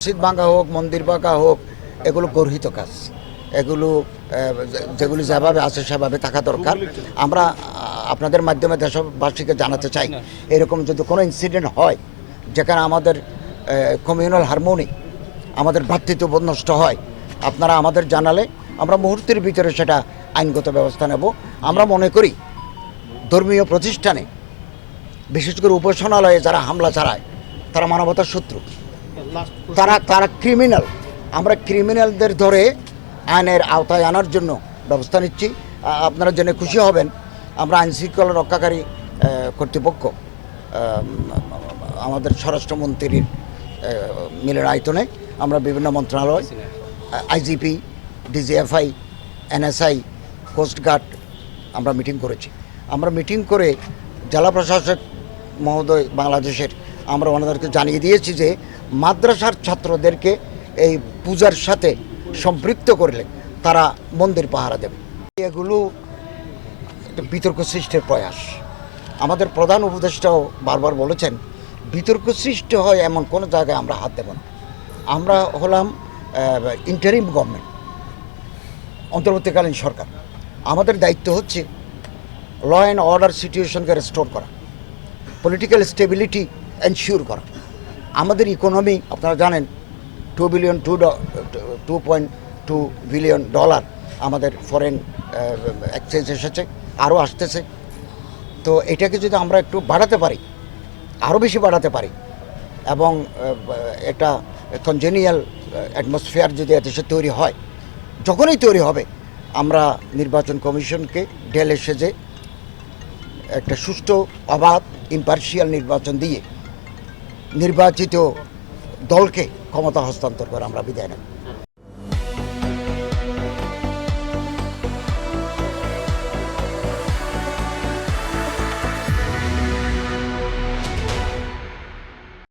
মসজিদ ভাঙা হোক, মন্দির ভাঙা হোক, এগুলো গর্হিত কাজ। এগুলো যেগুলি যেভাবে আছে সেভাবে থাকা দরকার। আমরা আপনাদের মাধ্যমে দেশবাসীকে জানাতে চাই, এরকম যদি কোনো ইনসিডেন্ট হয় যেখানে আমাদের কমিউনাল হারমোনি, আমাদের ভ্রাতৃত্ববোধ নষ্ট হয়, আপনারা আমাদের জানালে আমরা মুহূর্তের ভিতরে সেটা আইনগত ব্যবস্থা নেব। আমরা মনে করি ধর্মীয় প্রতিষ্ঠানে, বিশেষ করে উপাসনালয়ে যারা হামলা চালায় তারা মানবতার শত্রু, তারা ক্রিমিনাল। আমরা ক্রিমিনালদের ধরে আইনের আওতায় আনার জন্য ব্যবস্থা নিচ্ছি। আপনারা জেনে খুশি হবেন, আমরা আইন শৃঙ্খলা রক্ষাকারী কর্তৃপক্ষ আমাদের স্বরাষ্ট্রমন্ত্রীর মিলের আয়তনে আমরা বিভিন্ন মন্ত্রণালয়, আইজিপি, ডিজিএফআই, এনএসআই, কোস্টগার্ড আমরা মিটিং করেছি। আমরা মিটিং করে জেলা প্রশাসক মহোদয় বাংলাদেশের আমরা ওনাদেরকে জানিয়ে দিয়েছি যে মাদ্রাসার ছাত্রদেরকে এই পূজার সাথে সম্পৃক্ত করলে তারা মন্দির পাহারা দেবে। এগুলো একটা বিতর্ক সৃষ্টির প্রয়াস। আমাদের প্রধান উপদেষ্টাও বারবার বলেছেন, বিতর্ক সৃষ্টি হয় এমন কোনো জায়গায় আমরা হাত দেব না। আমরা হলাম ইন্টারিম গভর্নমেন্ট, অন্তর্বর্তীকালীন সরকার। আমাদের দায়িত্ব হচ্ছে ল অ্যান্ড অর্ডার সিচুয়েশনকে রেস্টোর করা, পলিটিক্যাল স্টেবিলিটি এনশিওর করা। আমাদের ইকোনমি আপনারা জানেন, $2.2 বিলিয়ন আমাদের ফরেন এক্সচেঞ্জ এসেছে, আরও আসতেছে। তো এটাকে যদি আমরা একটু বাড়াতে পারি, আরও বেশি বাড়াতে পারি, এবং একটা কনজেনিয়াল অ্যাটমসফিয়ার যদি এদেশে তৈরি হয়, যখনই তৈরি হবে, আমরা নির্বাচন কমিশনকে ঢেলে সেজে একটা সুষ্ঠু, অবাধ, ইম্পার্শিয়াল নির্বাচন দিয়ে নির্বাচিত দলকে ক্ষমতা হস্তান্তর করে আমরা বিদায় নেব।